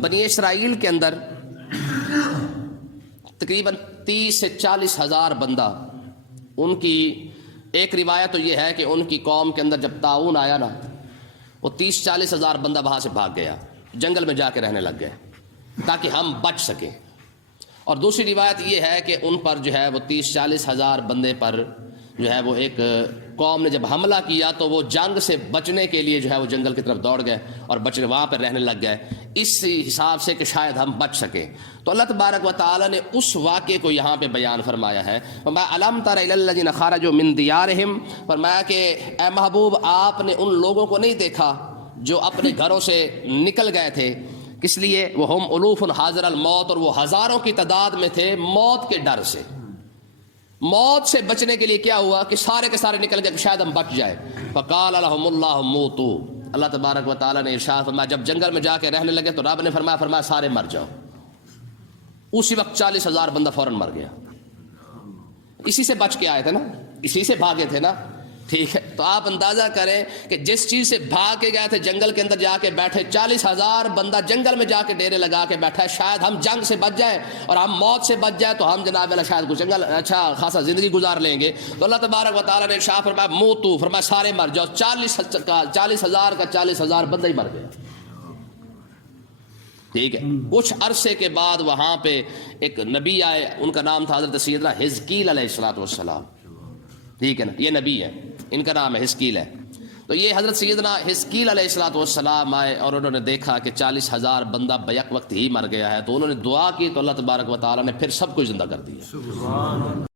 بنی اسرائیل کے اندر تقریباً 30 سے 40 ہزار بندہ، ان کی ایک روایت تو یہ ہے کہ ان کی قوم کے اندر جب طاعون آیا نا، وہ 30-40 ہزار بندہ وہاں سے بھاگ گیا، جنگل میں جا کے رہنے لگ گئے تاکہ ہم بچ سکیں۔ اور دوسری روایت یہ ہے کہ ان پر جو ہے وہ 30-40 ہزار بندے پر جو ہے وہ ایک قوم نے جب حملہ کیا تو وہ جنگ سے بچنے کے لیے جو ہے وہ جنگل کی طرف دوڑ گئے اور بچنے وہاں پہ رہنے لگ گئے، اس حساب سے کہ شاید ہم بچ سکیں۔ تو اللہ تبارک و تعالیٰ نے اس واقعے کو یہاں پہ بیان فرمایا ہے، فرمایا الم تر الی الذین خرجوا من دیارہم، فرمایا کہ اے محبوب آپ نے ان لوگوں کو نہیں دیکھا جو اپنے گھروں سے نکل گئے تھے، کس لیے؟ وہم الوف حاضر الموت، اور وہ ہزاروں کی تعداد میں تھے موت کے ڈر سے۔ موت سے بچنے کے لیے کیا ہوا کہ سارے کے سارے نکل گئے کہ شاید ہم بچ جائے۔ فقال لهم اللہ موتوا، اللہ تبارک و تعالیٰ نے ارشاد فرمایا جب جنگل میں جا کے رہنے لگے تو رب نے فرمایا سارے مر جاؤ۔ اسی وقت 40 ہزار بندہ فوراً مر گیا۔ اسی سے بچ کے آئے تھے نا، اسی سے بھاگے تھے نا، ٹھیک ہے؟ تو آپ اندازہ کریں کہ جس چیز سے بھاگ کے گئے تھے جنگل کے اندر جا کے بیٹھے، 40 ہزار بندہ جنگل میں جا کے ڈیرے لگا کے بیٹھا ہے، شاید ہم جنگ سے بچ جائیں اور ہم موت سے بچ جائیں تو ہم جناب اللہ شاید کچھ جنگل اچھا خاصا زندگی گزار لیں گے۔ تو اللہ تبارک و تعالیٰ نے ارشاد فرمایا موتو، فرمایا سارے مر جاؤ۔ 40 ہزار کا 40 ہزار بندہ ہی مر گیا، ٹھیک ہے؟ کچھ عرصے کے بعد وہاں پہ ایک نبی آئے، ان کا نام تھا حضرت سیدنا حزقیل علیہ السلام، ٹھیک ہے نا؟ یہ نبی ہے، ان کا نام ہے حزقیل ہے۔ تو یہ حضرت سیدنا حزقیل علیہ السلام آئے اور انہوں نے دیکھا کہ 40 ہزار بندہ بیک وقت ہی مر گیا ہے، تو انہوں نے دعا کی تو اللہ تبارک و تعالیٰ نے پھر سب کو زندہ کر دیا۔